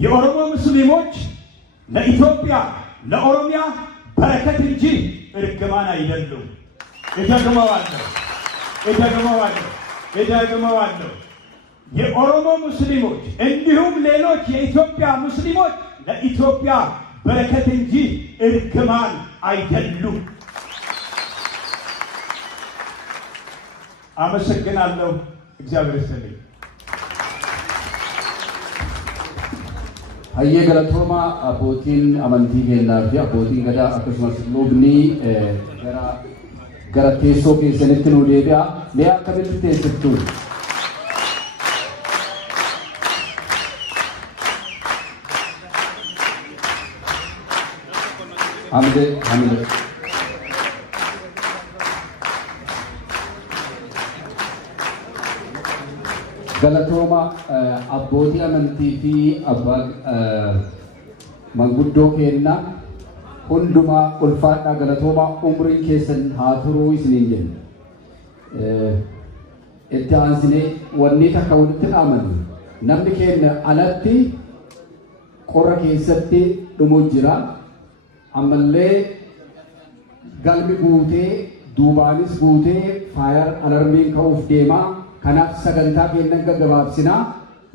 የኦሮሞ ሙስሊሞች ለኢትዮጵያ ለኦሮሚያ በረከት እንጂ እርግማን አይደሉም። እደግመዋለሁ። የኦሮሞ ሙስሊሞች እንዲሁም ሌሎች የኢትዮጵያ ሙስሊሞች ለኢትዮጵያ በረከት እንጂ እርግማን አይደሉም። አመሰግናለሁ። እግዚአብሔር ይስጥልኝ። Hayye galatoma abbootiin amantii kennaa fi abbootiin gadaa akkasumas lubni gara teessoo keessanitti nu deebi'a. Mee akkamitti teessiftu? Hamide. Galatoma abbootii amantii fi abbaa manguddoo kennaa hundumaa ulfaadhaa galatoma umriin keessan haa turuu isiniin jenna. Itti aansinee wanni takka walitti dhaamanu namni keenya alatti qorra keessatti dhumuu jira. Ammallee galmi guutee duubaanis guutee faayar alarmiin ka'uuf deemaa. Kanaaf sagantaa keenya gaggabaabsinaa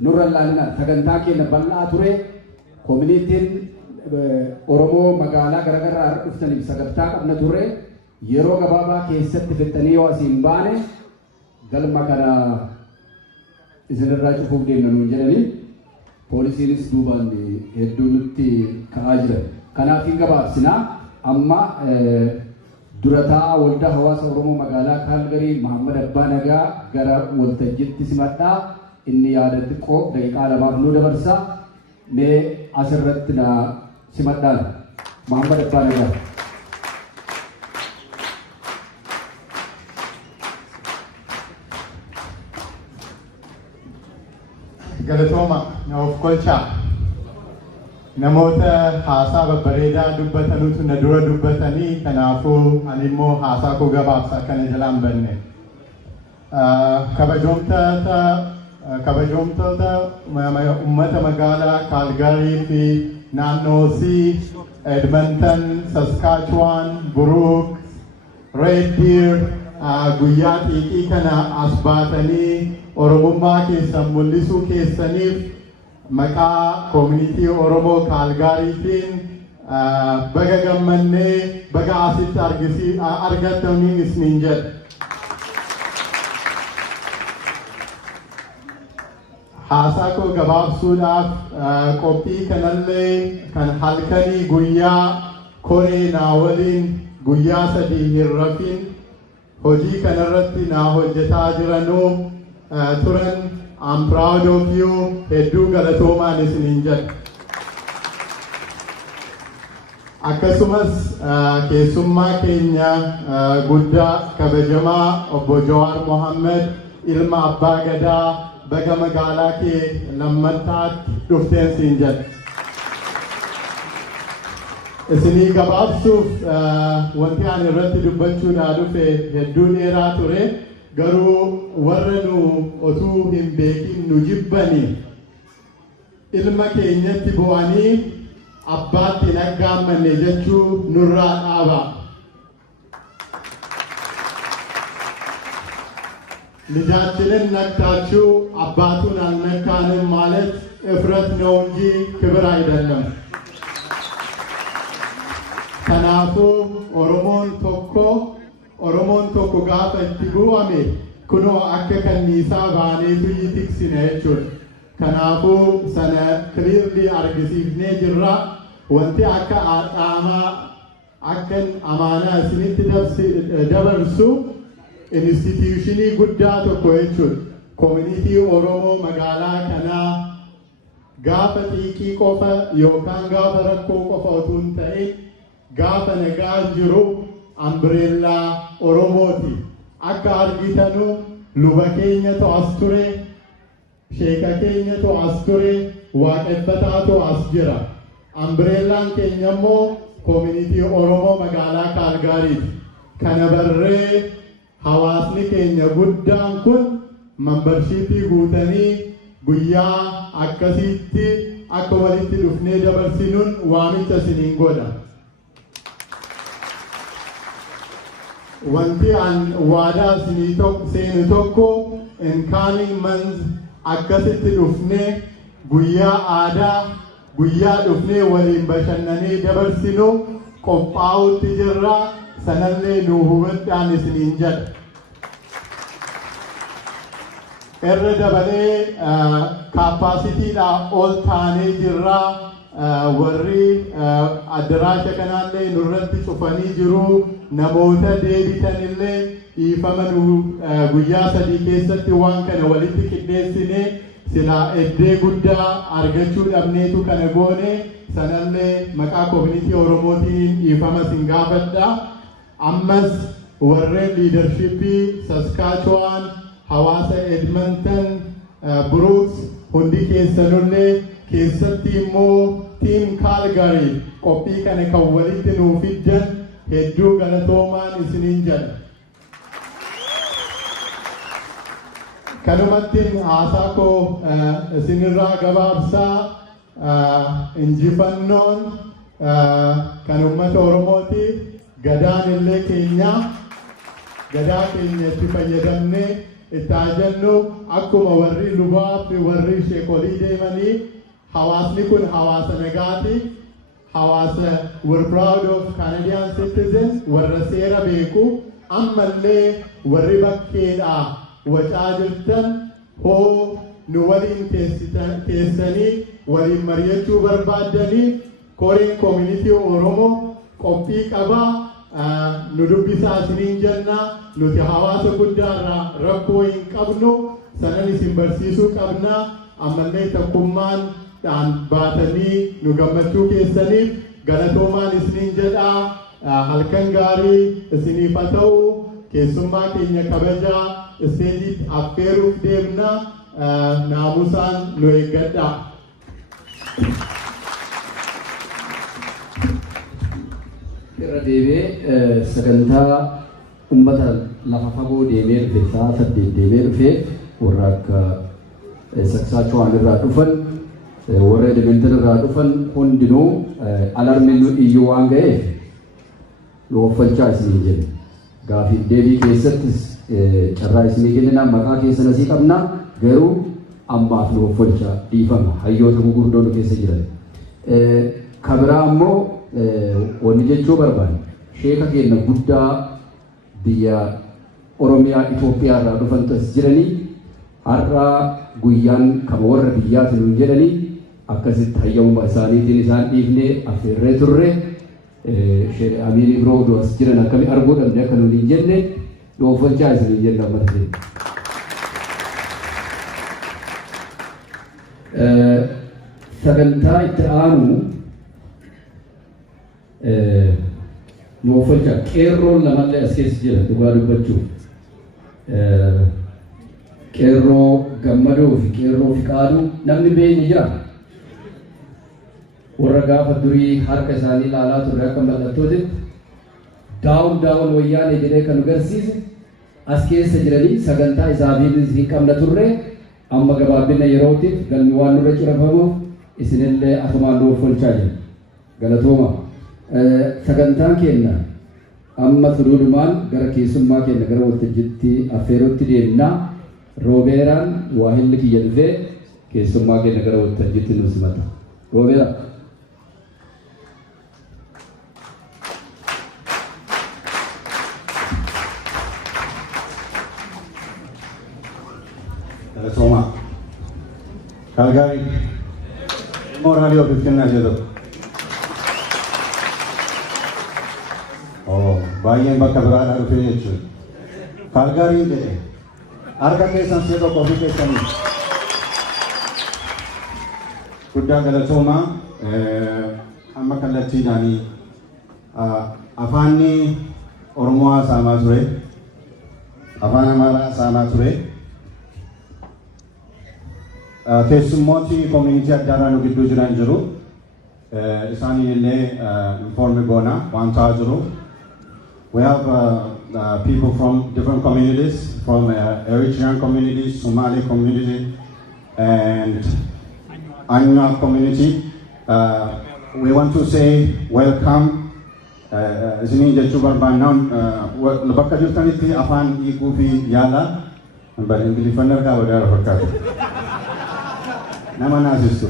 nurra ilaalina. Sagantaa keenya bal'aa ture. Koominitiin Oromoo magaalaa garaagaraa dhuftaniif sagantaa qabna ture. Yeroo gabaabaa keessatti fixanii yoo asiin baane galma kana isinirraa cufuuf deemna nuun jedhanii poolisiinis duubaan hedduu nutti ka'aa jiran. Kanaaf hin gabaabsinaa. Amma durataa waldaa hawaasa Oromoo magaalaa Kaalgarii Muhammad Abbaa Nagaa gara waltajjiitti simadhaa. Inni yaada xiqqoo daqiiqaa lamaaf nu dabarsa. Mee asirratti na simadhaan Muhammad Abbaa Nagaa. Galatooma na of kolchaa. Namoota haasaa babbareedaa dubbatanutu na dura dubbatanii kanaafuu ani immoo haasaa koo gabaabsa akkana jalaan banne. Kabajamtoota uummata magaalaa Kaalgaarii fi naannoosii Edmonton, Saskatchewan, Brook, Red Deer guyyaa xiiqii kana as baatanii Oromummaa keessan mul'isuu keessaniif maqaa koominitii Oromoo Kaalgaariitiin baga gammannee baga asitti argataniin isiniin jedha. Haasaa koo gabaabsuudhaaf qophii kanallee kan halkanii guyyaa koree naa waliin guyyaa 3 hin rafin hojii kanarratti naa hojjetaa jiranuu turan. I'm proud of you. Hedduu galatoomaan isiniin jedha. Akkasumas keessummaa keenya guddaa kabajamaa obbo Jawaar Mohammed ilma abbaa gadaa baga magaalaa kee lammattaatti dhufteen siin jedha. Isinii gabaabsuuf wanti ani irratti dubbachuudhaa dhufe hedduu dheeraa ture. Garuu warra nu otuu hin beekin nu jibbanii ilma keenyatti bu'anii abbaatti hin aggaammanne jechuu nurraa dhaaba. ልጃችንን ነክታችሁ አባቱን አልነካንም ማለት እፍረት ነው እንጂ ክብር አይደለም። ከናፉ ኦሮሞን tokko gaafa itti bu'ame kunoo akka kanniisaa baaneetu tiksine jechuudha. Kanaafuu sana clearly argisiifnee jirra. Wanti akka aadhaamaa akka amaanaa isinitti dabarsu instituushinii guddaa tokko jechuudha. Koominitii Oromoo magaalaa kanaa gaafa xiiqii qofa yookaan gaafa rakkoo qofa otoo hin ta'in gaafa nagaa jiru Umbrella Oromooti. Akka argitanu luba keenyatu as ture, sheeka keenyatu as ture, waaqeffataatu as jira. Umbrellaan keenya immoo koominitii Oromoo magaalaa Kaalgaariiti. Kana barree hawaasni keenya guddaan kun membershiipii guutanii guyyaa akkasitti akka walitti dhufnee dabarsinuun waamicha isiniin godha. Wanti an waadaa isinii seenu tokko in coming months akkasitti dhufnee guyyaa aadaa guyyaa dhufnee waliin bashannanee dabarsinu qophaa'utti jirra. Sanallee nu hubadhaan isiniin jedha. Irra dabalee kaappaasitiidha ol taanee jirra. Warri addaraasha kanaallee nurratti cufanii jiru. Namoota deebitanillee dhiifama nu guyyaa 3 keessatti waan kana walitti qindeessine silaa eddee guddaa argachuu dhabneetu kana goone. Sanallee maqaa koominitii Oromootiin dhiifama sin gaafadha. Ammas warreen liidarshippii Saskatchewan, hawaasa Edmonton, Brooks hundi keessanullee keessatti immoo tiim Calgary qophii kana kan walitti nuuf fiddan hedduu galatoomaan isiniin jedha. Kanumattiin haasaa koo isinirraa gabaabsaa injifannoon kan uummata Oromooti. Gadaan illee gadaa keenya itti fayyadamnee itti ajannu akkuma warri lubaa fi warri sheekolii deemanii hawaasni kun hawaasa nagaati. Hawaasa we're proud of Canadian citizens warra seera beeku ammallee warri bakkeedhaa wacaa jirtan hoo nu waliin teessanii waliin mari'achuu barbaaddanii koreen community Oromoo qophii qabaa. Nu dubbisaa isiniin jenna nuti hawaasa guddaarraa rakkoo hin qabnu sanan isin barsiisuu qabna ammallee tokkummaan baatanii nu gammachuu keessaniif galatoomaan isiniin jedhaa halkan gaarii isiniif haa ta'u keessummaa keenya kabajaa isteejiitti affeeruuf deemna naamusaan nu eeggadhaa. Irra deebee sagantaa uummata lafa fagoo deemee dhufe sa'a 8 deemee dhufe warra akka Saskatchewan irraa dhufan warra Edmonton irraa dhufan hundinuu alarmiin nu iyyuu waan ga'eef nu offalchaa isinii jenna. Gaafii deebii keessattis carraa isinii kennina maqaa keessan asii qabna garuu ammaaf nu offalchaa dhiifama hayyoota gurguddoo nu keessa jiran. Kabiraa ammoo wanni jechuu barbaade sheeka keenya guddaa biyya Oromiyaa Itoophiyaa irraa dhufan as jiranii har'a guyyaan kama warra biyyaatiin nuun jedhanii akkasitti hayyamuma isaaniitiin isaan dhiifnee affeerree turre sheek Amiin Ibroodoo as jiran akkami arguu dhabne akka nuun hin jenne dhoofachaa isiniin jenna uummata keenya. Sagantaa itti aanu nuufalcha qeerroon lamallee as keessa jira dhugaa dubbachuuf qeerroo gammadoo fi qeerroo fiqaaduu namni beekni jira warra gaafa durii harka isaanii ilaalaa turre akka mallattootitti daawun wayyaanee jedhee kan agarsiise as keessa jiranii sagantaa isaafiinis hin qabna turre amma gabaabina yerootiif galmi waan nurra cirafamuuf isinillee asumaan nuufalchaa jira galatooma. Sagantaan keenya amma suduudumaan gara keessummaa keenya gara waltajjiitti affeerutti deemna. Roobeeraan waa hilli kiyya dhufee keessummaa keenya gara waltajjiitti nu simata. Roobeeraan. Galatoomaa. Calgary mooraalii ofiif kennaa jedhu. Baay'een bakka biraadhaa dhufee jechuudha. Calgary jedhe harka keessan see tokko ofii keessanii guddaa galatoomaa amma kallattiidhaanii afaanni Oromoo haasa'amaa ture afaan Amaaraa haasa'amaa ture keessummooti koomunitii addaarraa nu gidduu jiran jiru isaanii illee informi goona waan ta'aa jiru. We have people from different communities, from Eritrean community, Somali community, and Anuak community. We want to say welcome. Isini jechuu barbaannaan bakka jirtanitti afaan hiikuu fi yaala bar ingiliffaan argaa wadaara fakkaatu. Nama naasistu.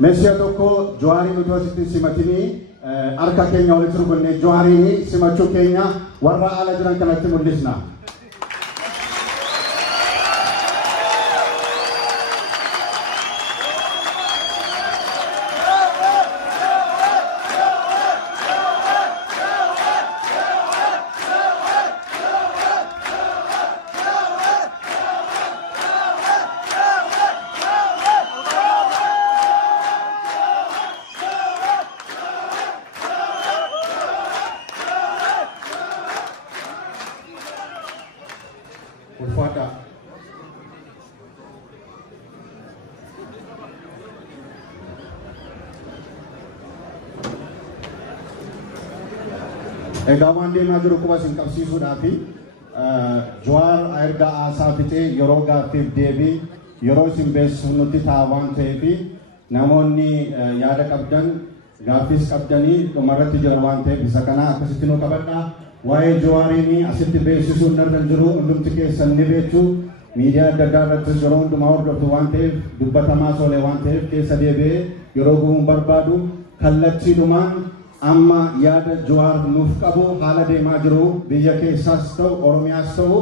Meeshaa tokko Jawaarii nuti asitti simatini harka keenya walitti rukunne Jawaariin simachuu keenya warra ala jiran kanatti mul'isna. Ulfaadha. Egaa waan deemaa jiru quba isin qabsiisuudhaaf Jawaar erga haasaa fixee yeroo gaaffiif deebii yeroo isin beeksisu nutti ta'a waan ta'eef namoonni yaada qabdan gaaffiis qabdanii dhumarratti jiran waan ta'eef isa kana akkasitti nu qabadhaa. Waa'ee Jawaariin asitti beeksisuun narra jiru hundumti keessan ni beektu miidiyaa adda addaa irratti yeroo hundumaa hordoftu waan ta'eef dubbatamaa oolee waan ta'eef keessa deebi'ee yeroo gubuun barbaadu kallattiidhumaan amma yaada Jawaar nuuf qabu haala deemaa jiru biyya keessaas ta'u Oromiyaas ta'u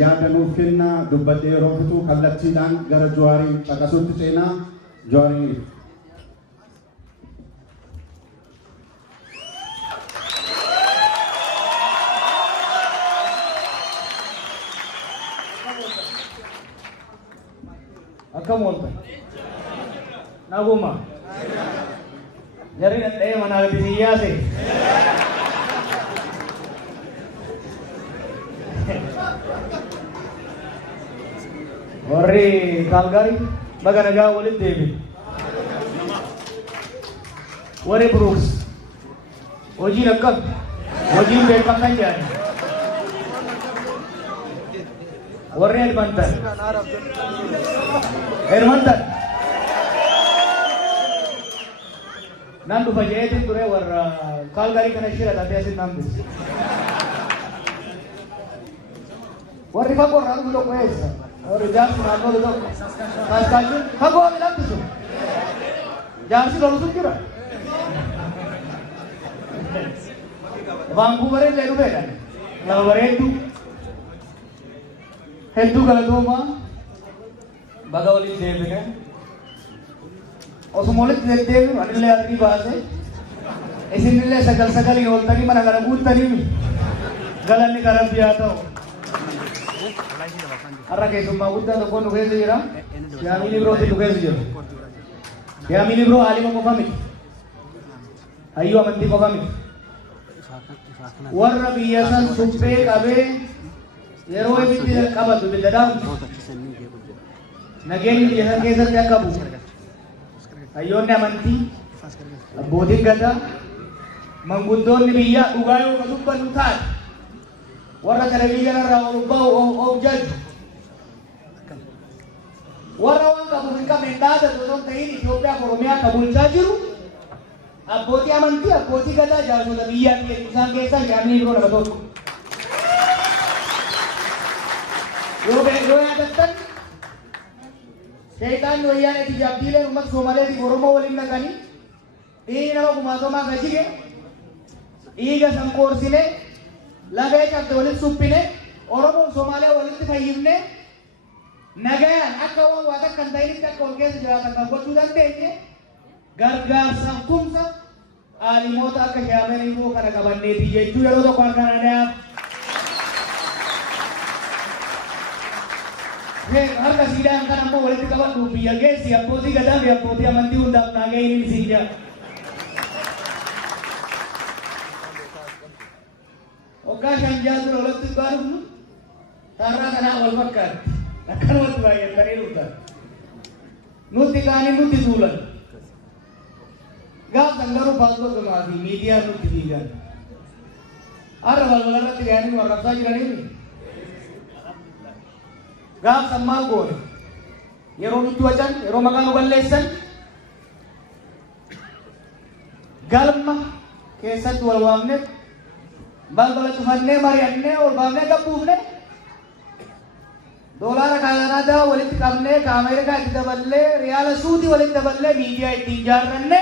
yaada nuuf kenna dubbadhee yeroo fixu kallattiidhaan gara Jawaariin caqasuutti seenaa Jawaariin. Akkam ooltan? Naguma? Jarri dhadhee manaa gadi siyyaase? Warri Kaalgaarii baga nagaa walitti deebi. Warri Brooks hojiin akkam? Hojiin beekamtan jedhani. Warri Edmonton nan dhufa jeetiin ture warra Kaalgaarii kana shira taatee asin nambis warri fagoo irraa dhufu tokko eessa warri jaarsi naannoo tokko kaaskaachuun fagoo milambisu jaarsi lolutu jira Vancouver illee dhufeedhaan lafa bareedduu hedduu galatoomaa baga waliin deebine osuma walitti deddeebiin anillee arrii baase isinillee sagalii ooltanii mana kana guuttanii galanni Rabbii haa ta'u. Har'a keessummaa guddaa tokko nu keessa jira. Yaamini birootti nu keessa jira. Yaamini biroo aalima qofa miti. Hayyuu amantii qofa miti. Warra biyya san suphee qabee yeroo ibitti qabatu bidadhaan nageenyi biyya san keessatti akka bu'u hayyoonni amantii abbootiin gadaa manguddoonni biyyaa dhugaa yoo ka dubbannu taate warra televizyiina irraa ol ba'u of jaju warra waan qabuuf hin qabne dhaadatu osoo hin ta'in Itoophiyaa fi Oromiyaa ka bulchaa jiru abbootii amantii abbootii gadaa jaarsota biyyaa fi isaan keessaa Yaamini biroo nama tokko yoo yaadattan Shaytaan wayaan eti jabdiileen uummat Soomaaleetiif Oromoo waliin naqanii dhiigni nama kumaatamaa ka jige dhiiga san qoorsine lafee cabde walitti suphine Oromoo Somaalee walitti fayyifne nagayaan akka waan waa takka hin ta'initti akka wal keessa jiraatan kan gochuu dandeenye gargaarsaaf tumsa aalimoota akka Yaamini biroo kana qabanneeti jechuu yeroo tokko harkaan adayaaf harka siidaan kan ammoo walitti qabadhu biyya geessi abbootii gadaa fi abbootii amantii hundaaf naaga'een isin jaa. Waggaa shan jaatu walitti baadhu taarraa kanaa wal fakkaatti akkanumatti baay'atanii dhuftan. Nutti kaanii nutti tuulan. Gaafsan garuu paaspoortii fi miidiyaan nutti fiigan. Har'a balbala irratti ga'anii warraabsaa jiranii gaafsan maal goone yeroo nutti wacan yeroo maqaa nu balleessan galma keessatti wal waamne balbala cufannee mari'annee ol baafnee gabbuufne doolaara Kanaadaa walitti qabnee ka Ameerikaa itti daballee riyaala Suudii walitti daballee miidiyaa ittiin ijaarranne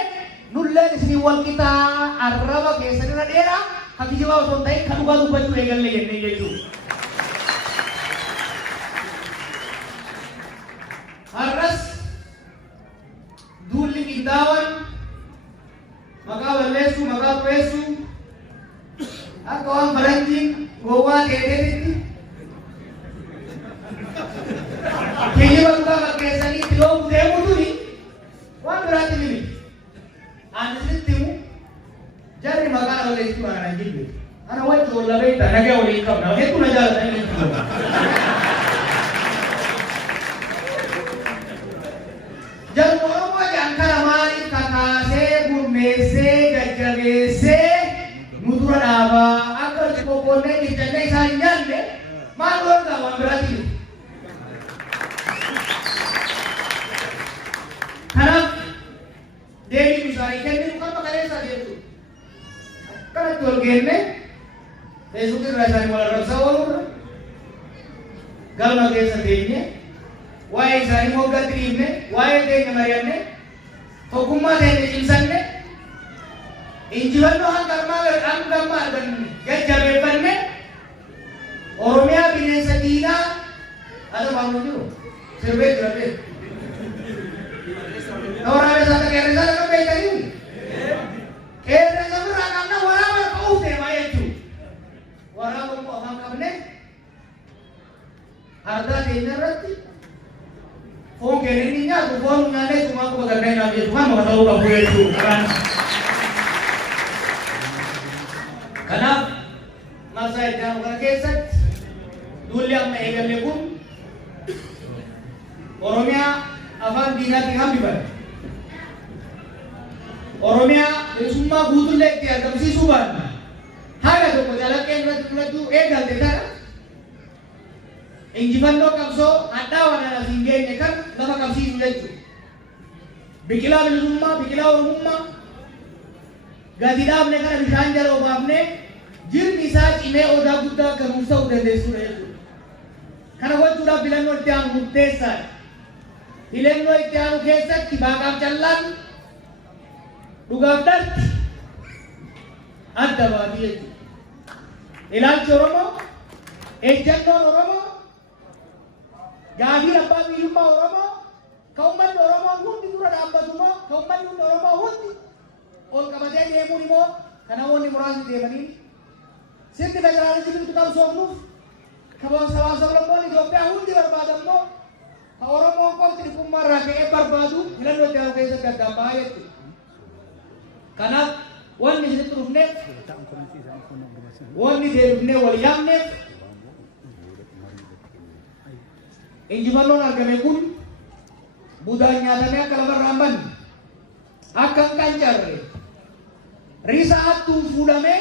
nulleen isin wal qixaa arraba keessatti dheeraa kan kijibaa osoo hin ta'in kan dhugaa dubbachuu eegallee jennee jechuudha. Har'as duulli qindaa'an maqaa balleessuu maqaa xureessuu akka waan faranjiin gowwaa dheedeetitti kijiba dhugaa fakkeessanii itti loobu deemutuni waan biraatti miti. Ani sitti himu jarri maqaa balleessuu ana jibbe ana wajji wal labeeta nagaa waliin qabna hedduu na jaalatanii itti loobu. Jarri Oromoo jaan kana maaliif kakaasee gurmeessee jajjabeessee nu dura dhaabaa akka itti bobbonnee jijjannee isaan hin nyaanne maal goonaa waan biraatti miti. Kanaaf deebii isaanii kenninu kan maqaleessaa jechuudha. Akkanatti ol geenne Facebook irraa isaanii wal arrabsaa oolurra galma keessa teenye waa'ee isaanii moggatti dhiibne waa'ee teenya mari'anne tokkummaa teenya cimsanne injifannoo hanga ammaa arganne jajjabeeffanne Oromiyaa bineensa diinaa adabaamu jiru sirbee jira beeku. Orang biasa kerja kan beda ini. Kerja seberang karena orang berkau tema itu. Orang berkau orang kabne. Harga dinner rati. Phone kene ni nya, tu phone ngane cuma aku bagai naik nabi, cuma mau tahu kamu itu kan. Karena masa itu orang keset. Dulu yang megang lekun. Orangnya afan dina tinggal di mana? Oromia semua butuh lek dia kamsi suban. Haga tu jalan ke tu egal dekat. Injifando kamso ada wana singgenya kan nama kamsi itu. Bikila bikila rumah. Gadida mereka kan bisanjar obamne. Jir bisa cime oda buta kamusa udah desu itu. Karena gua sudah bilang lo tiang mutesa. Bilang lo tiang kesak tibakam jalan. Dugaafdar adda baadiyyeetu ilaalchi Oromoo ejjannoon Oromoo gaafiin abbaa biyyummaa Oromoo ka uummanni Oromoo hundi dura dhaabbatu moo ka uummanni Oromoo hundi ol qabatee deemuun immoo ka namoonni muraasni deemanii sirni federaalizimiitu qabsoofnuuf ka sablammoonni Itoophiyaa hundi barbaadan moo ka Oromoon qofti dhibbummaa irraa ka'ee barbaadu filannoo itti aanu keessatti addaan bahaa jechuudha. Karena wanni situ rufne, wanni dia rufne wali yamne, injumanon harga mekun, budaya tanya kalau beramban, akan kanjar, risa atu fudame,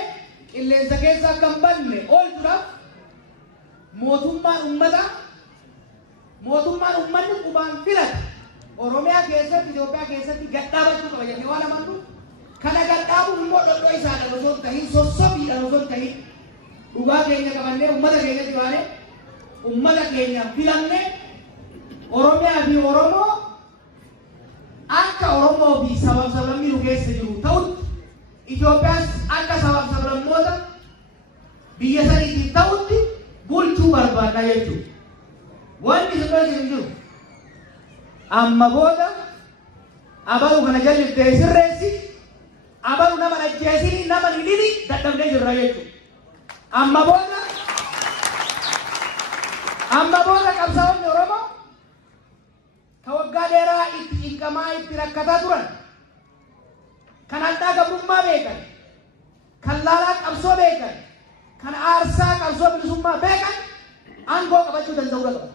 illen sakesa kambanne, all turap, motumman ummatni kubaan filat, Oromia keessa, Itoophiyaa keessatti gadhaabachuu qaba jennee waan amannu. Kana gadhaabuun immoo dhodhoo isaadhaan osoo hin tahin sossobiidhaan osoo hin tahin dhugaa keenya qabannee uummata keenyatti baanee uummata keenya filanne Oromiyaa fi Oromoo akka Oromoo fi sablammii nu keessa jiru ta'utti Itoophiyaas akka sablammoota biyya saniitiin ta'utti bulchuu barbaadna jechuudha. Wanni sirrii jiru amma booda abaluu kana jalli sirreessi. Abalu nama najjeesini nama nidini dadhabnee jirra jechuudha. Amma booda qabsaa'onni Oromoo ka waggaa dheeraa itti cinqamaa itti rakkataa turan kan addaa gabrummaa beekan kan laalaa qabsoo beekan kan aarsaa qabsoo bilisummaa beekan aangoo qabachuu danda'uu qaba.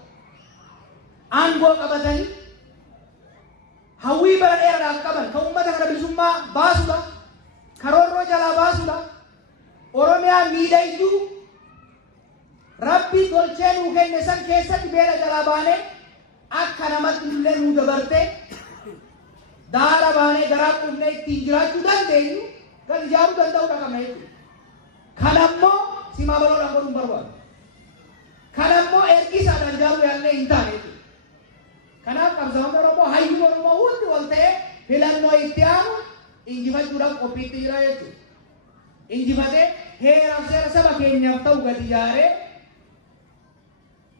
Aangoo qabatanii hawwii bara dheeraadhaaf qaban kan uummata kana bilisummaa baasudha. Karoorroo jalaa baasudha. Oromiyaa miidhagsuu Rabbi tolchee nuu kenne san keessatti beela jalaa baanee akka namatti illee nu dabarte daara baanee garaa qubnee ittiin jiraachuu dandeenyu kan ijaaruu danda'uu dhaqama jechuudha. Kan ammoo simaa baloodhaan godhuun barbaadu. Kan ammoo ergisaadhaan ijaaruu yaallee hin taane jechuudha. Kanaaf qabsaa'onni Oromoo hayyuun Oromoo hundi wal ta'ee filannoo itti aanu injifachuudhaaf qophiitti jira jechuudha. Injifatee heeraaf seera saba keenyaaf ta'u gadi ijaaree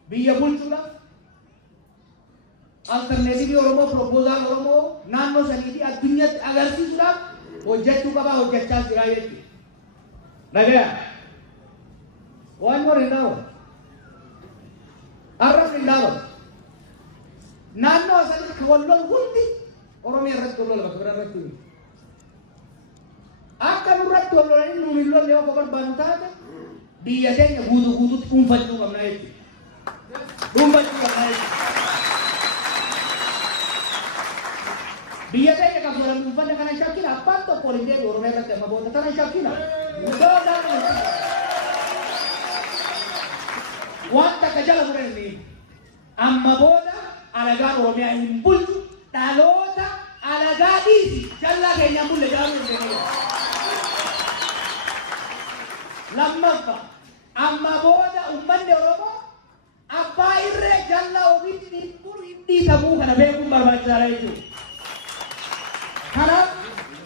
biyya bulchuudhaaf alternaatiivii Oromoo proposal Oromoo naannoo saniitii addunyaatti agarsiisuudhaaf hojjechuu qabaa hojjechaa jira jechuudha. Nagaya waan more hin dhaabatu. Arraf hin dhaabatu. Naannoo sanitti wallol hundi Oromiyaa irratti wallol bakka biraa irratti hundi. Akka nurratti wallolanii nuun hin lolle yoo barbaadu taate biyya keenya guutuutti dhuunfachuu qabna jechuudha. Dhuunfachuu qabna jechuudha. Biyya keenya kan fuudhan dhuunfanne kana shakkina abbaan tokko waliin deebi'u Oromiyaa irratti amma booda kana shakkina. Waan takka jala fuudhan inni amma booda alagaan Oromiyaa hin bulchu dhaloota alagaa dhiisi jallaa keenyaan bulle jaaluu hin deebi'u. Lammaffaa amma booda uummanni Oromoo abbaa irree jallaa ofiitti dhiitamuu kana beekuun barbaachisaadha jechuudha. Kanaaf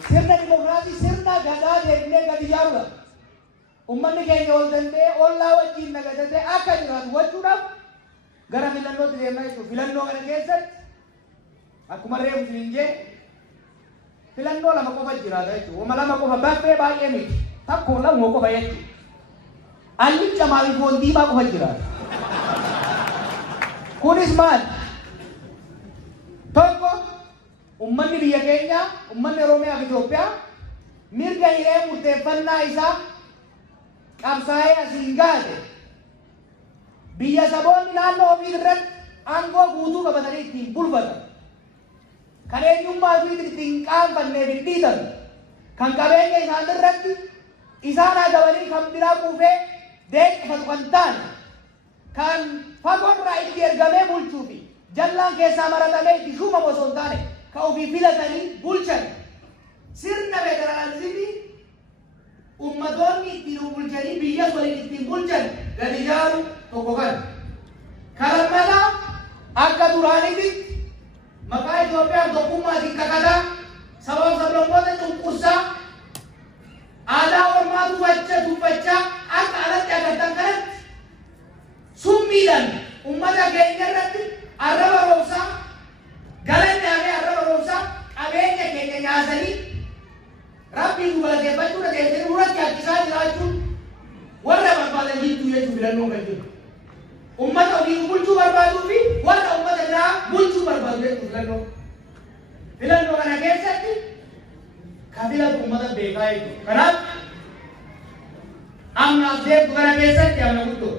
sirna dimokiraasii sirna gadaa deemnee gadi ijaaruudha. Uummanni keenya ol danda'ee ollaa wajjin nagadatee akka jiraatu gochuudhaaf gara filannootti deemaa jechuudha. Filannoo kana keessatti akkuma reefu hin jee filannoo lama qofa jiraata jechuudha. Wama lama qofa bakkee baay'ee miti. Takko lama qofa jechuudha. Allicha maaliif diimaa qofa jiraata. Kunis maali? Tokko ummanni biyya keenya, ummanni Oromiyaa fi Itoophiyaa mirga hiree murteeffannaa isaa qabsaa'ee asiin gaate biyya saboonni naannoo ofii irratti aangoo guutuu qabatanii ittiin bulfatan. Kan eenyummaa ofii ittiin qaanfannee fi dhiitan. Kan qabeenya isaan irratti isaan adabanii kan biraa kuufee deeqifatu kan taane. Kan fagoorraa itti ergamee bulchuu fi jallaan keessaa maratamee itti shuumamu osoo hin taane kan ofii filatanii bulchan. Sirna federaalizimii ummatoonni ittiin bulchanii biyya waliin ittiin bulchan gadi ijaaru tokko kan. Kalammataa akka duraanitti maqaa Itoophiyaan tokkummaatiin kakataa sababa sablammoota cunqursaa aadaa ormaa tuffachaa akka alatti agartan kanatti summiidhaan ummata keenya irratti arraba roobsaa galannaafee arraba roobsaa qabeenya keenya nyaatanii rabbiin galateeffachuudha deemtee duratti harkisaa jiraachuun warra barbaadan jidduu jechuu filannoo kan jiru. Ummata ofii bulchuu barbaaduu fi warra ummata biraa bulchuu barbaadu jechuu filannoo. Filannoo kana keessatti kan filatu ummata beekaa jechuudha. Kanaaf amnaaf deemtu kana keessatti amna guddoo.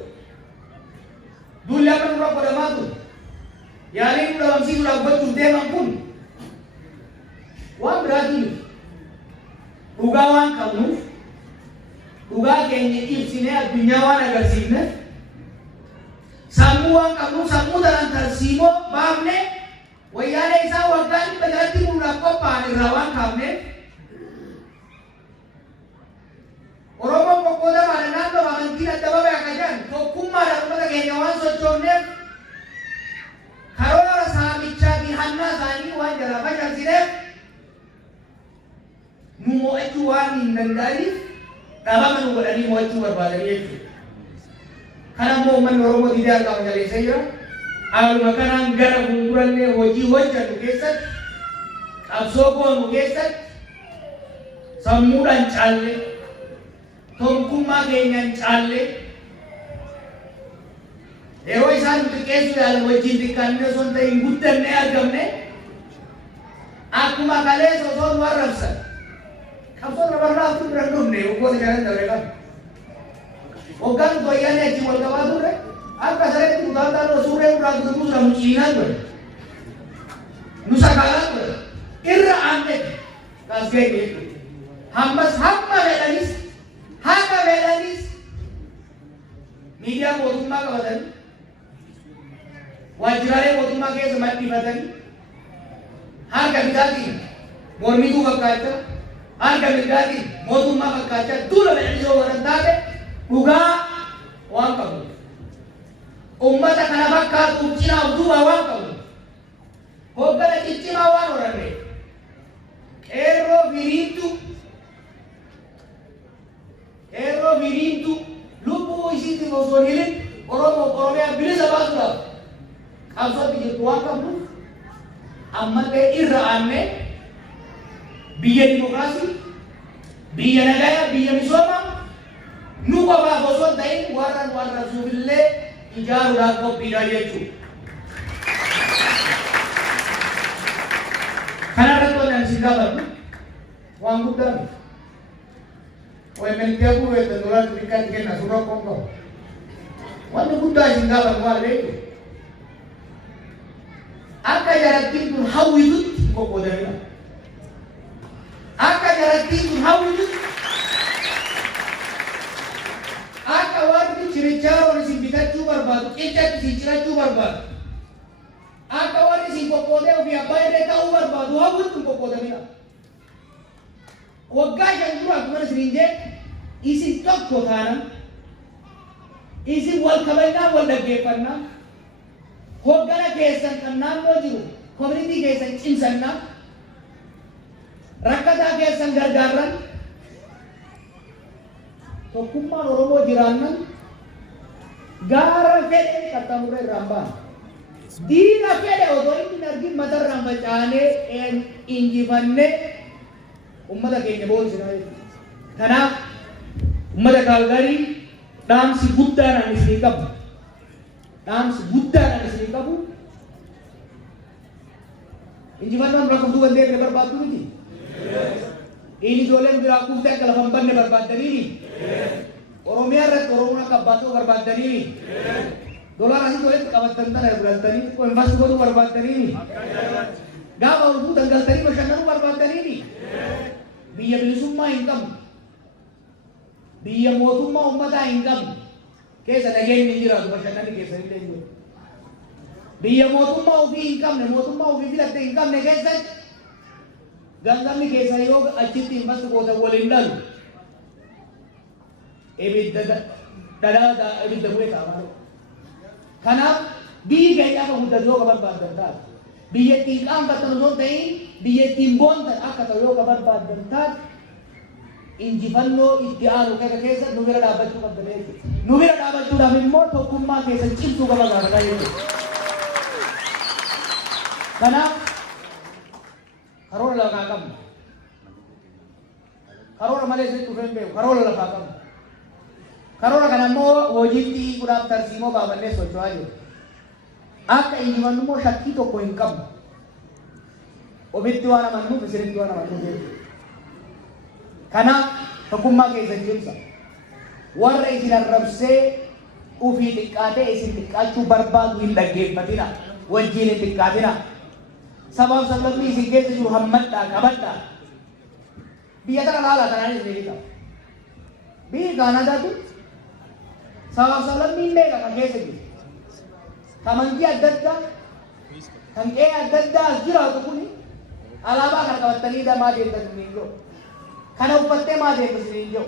Duulli akka nurra godhamaa ture. Yaalii nu dhabamsiisuudhaaf gochuuf deeman kun waan biraatii miti. Dhugaa waan qabnuuf dhugaa keenya ibsinee addunyaa waan agarsiifneef sammuu waan qabnuuf sammuu tanaan tarsiimoo baafnee wayyaalee isaa waggaa dhibba jalatti muudhaaf qophaa'an irraa waan kaafneef Oromoon qoqqoodamaan naannoo amantiin adda babee akka jedhan tokkummaadhaan uummata keenya waan sochoofneef karoora saamichaa fi hannaa isaanii waan jalaa facaasineef nu mo'achuu waan hin danda'aniif dhabama nu godhanii mo'achuu barbaadanii jechuudha. Kana immoo uummanni Oromoo didee argamu jaleessee jira. Haaluma kanaan gara fuuldurallee hojii hojjennu keessatti qabsoo goonu keessatti sammuudhaan caallee tokkummaa keenyaan caallee yeroo isaan xiqqeessuu yaalan wajjin xiqqaannee osoo hin ta'in guddannee argamne akkuma kaleessa osoo nu arrabsan qabsoo barbaaduu afur bira dhufne waggoota jalan dabre qabu. Waggaan toyyaanee achi wal qabaa turre akka sareetti utaaltaan suuree irraa guutuu sana muciinaa ture. Nu sakaalaa ture. Irra aanne kaas ga'e hammas hamma fedhanis hanga fedhanis miidiyaa mootummaa qabatanii waajjiraalee mootummaa keessa maddifatanii harka bitaatiin mormituu fakkaachaa harka mirgaatiin mootummaa fakkaachaa duula beeksisoo warra taate dhugaa waan qabu. Ummata kana fakkaatu cinaa duuba waan qabu. Hoggana ciccimaa waan horarre. Qeerroo firiintu lubbuu isiitiin osoo hin hilin Oromiyaa bilisa baasuudhaaf qabsootti jirtu waan qabduuf ammallee irra aannee biyya dimokiraasii, biyya nagaya, biyya misooma nu qofaaf osoo hin ta'in warra nu arrabsuufillee ijaaruudhaaf qophiidha jechuudha. Kanarratti wanti ani si gaafadhu waan guddaa miti. Wayimanitee bu'eetta duraan xiqqaatti kenna surra qoqqabu. Wanti guddaa isin gaafadhu maal beektu? Akka jarattiin kun hawwitutti qoqqoodamina. Akka jarattiin kun hawwitutti akka warri chirichaaroon isin bitachuu barbaadu, qicatti isin cirachuu barbaadu. Akka warri isin qoqqoodee ofii abbaa irree ta'uu barbaadu hawwittu qoqqoodamina. Waggaa 5 dura akkuma isin jee isin tokko taana isin wal kabajnaa wal dhaggeeffannaa hoggana keessan kan naannoo jiru koominitii keessan cimsannaa rakkataa keessan gargaarran tokkummaan Oromoo jiraannan gaara fedhe qaxxamurree irraan baana. Diina fedhe otoo inni argin matarraan facaanee injifannee ummata keenya boonsina jechuudha. Kanaaf ummata Kaalgarii dhaamsi guddaadhaan isinii qabu. Dhaamsi guddaadhaan isinii qabu. Injifannoon rakkooftuu wanteef barbaaddu miti. Inni ijoolleen biraa kuftee akka lafa hin banne barbaaddaniini. Oromiyaa irratti Oromoon akka abbaatuu barbaaddaniini. Dolara asii walitti qabattan tana fudhattanii investi godhuu barbaaddaniini. Gaafa olfuu dangaltanii bashannanuu barbaaddaniini. Biyya bilisummaa hin qabnu. Biyya mootummaa uummataa hin qabnu. Keessa nageenyi jiraatu bashannanni keessanillee hin jiru. Biyya mootummaa ofii hin qabne, mootummaa ofii filatte hin qabne keessatti gangamni keessa yoo achitti investi gootan waliin dhalu. Ibidda bu'ee taa'amaa. Kanaaf biyyi keenya akka guddatu yoo barbaaddan taate biyyattiin qaanfattan osoo ta'in biyyattiin boontan akka ta'u yoo barbaaddan taate injifannoo itti aanu keessa nu bira dhaabbachuu qabda jechuudha. Nu bira dhaabbachuudhaaf immoo tokkummaa keessa cimsuu qaba gaafata jechuudha. Kanaaf karoora lafaa qabna. Karoora malee sitti dhufee hin beeku. Karoora lafaa qabna. Karoora kana immoo hojiitti guddaaf tarsiimoo baafannee socho'aa jiru. Akka injifannu immoo shakkii tokko hin qabnu. Ofitti waan amannuuf isinitti waan amannuuf jechuudha. Kanaaf tokkummaa keessan cimsa. Warra isin arrabsee ufii xiqqaatee isin xiqqaachuu barbaadu hin dhaggeeffatina. Wajjin hin xiqqaatina. Sabaaf sablammii isin keessa jiru hammadhaa qabadhaa. Biyya tana laalaa kanaan isin beekama. Biyyi Kaanaadaatu sabaaf sablammii hin beeka kan keessa jiru. Amantii adda addaa kan qe'ee adda addaa as jiraatu kuni alaabaa kana qabattanii maa deemtan hin jiru. Kana uffattee maa deemtan hin jiru.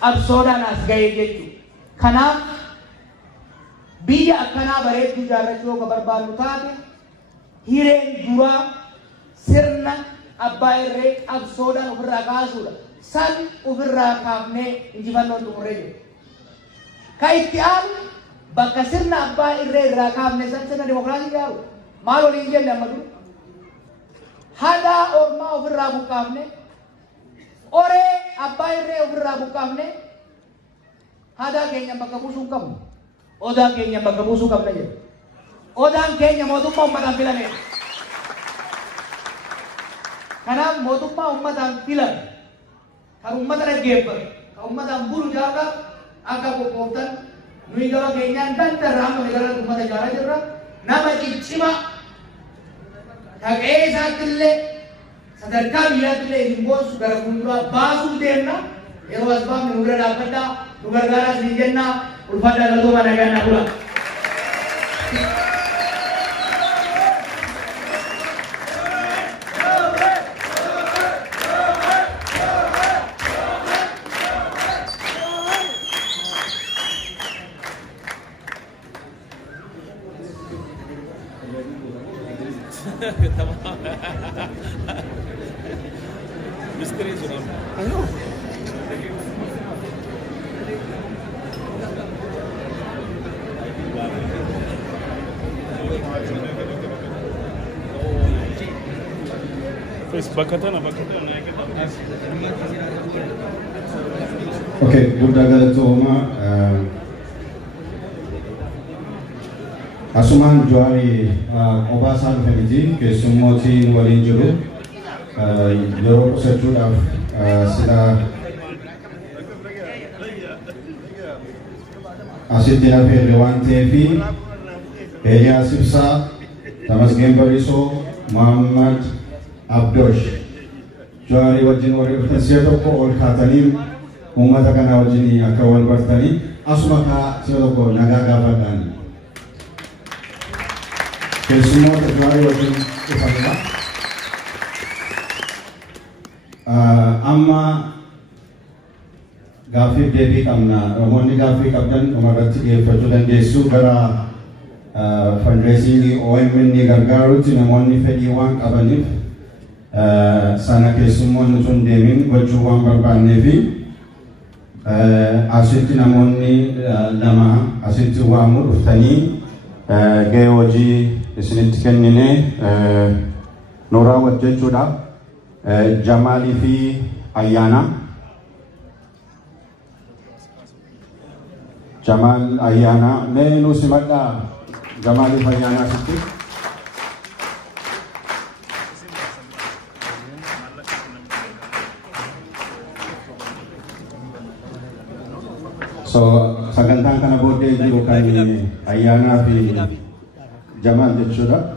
Qabsoodhaan as ga'ee jechuudha. Kanaaf biyya akkanaa bareedduu ijaarrachuu yoo barbaadnu taate hireen duraa sirna abbaa irree qabsoodhaan ofirraa kaasuudha. San ofirraa kaafnee injifannoon xumurree jiru. Ka itti aanu bakka sirna abbaa irree irraa kaafne san sirna dimokiraasii ijaaru. Maal waliin jenne amma dura? Hadaa ormaa ofirraa buqqaafne, qoree abbaa irree ofirraa buqqaafne, hadaa keenya bakka buusuu hin qabnu. Odaa keenya bakka buusuu qabna jedhu. Odaan keenya mootummaa uummataan filame. Kanaaf mootummaa uummataan filame kan uummata dhaggeeffatu, kan uummataan bulu jaalladhu akka qophooftan nuyi gaba keenyaan dandarra amma gara uummata ijaaraa jirra. Nama ciccima dhaqee isaattillee sadarkaa biyyaattillee hin boonsu gara fuulduraa baasuuf deemna. Yeroo as baafne nu bira dhaabbadhaa, nu gargaaraas ni jennaa. Ulfaadhaa galatooma nagaa na bula. Okay, guddaa galatooma. Asumaan Jawaarii kophaa isaa dhufaniiti keessummootiin waliin jiru yeroo qusachuudhaaf sila asitti nafeerre waan ta'eefi Eeliyaas Ibsaa, Tamasgeen Barisoo, Muhammad Abdosh Jawaarii wajjin warri dhuftan si'a tokko ol kaatanii uummata kana wajjin akka wal bartanii asuma si'a tokko nagaa gaafadhaan. Keessummoota Jawaarii wajjin dhufanidha. Amma gaaffiif deebii qabna. Namoonni gaaffii qabdan dhumarratti dhiyeeffachuu dandeessu. Gara fundraising OMN gargaaruutti namoonni fedhii waan qabaniif sana keessummoonni sun deemin gochuu waan barbaanneefi asitti namoonni lama asitti waamu dhuftanii gahee hojii isinitti kennine nu raawwachuudhaaf Jamaalii fi Ayyaana. Jamaal Ayyaana mee nu simadhaa Jamaalii fi Ayyaana asitti. So sagantaan kana booddee jiru kan Ayyaanaa fi Jamaal jechuudha.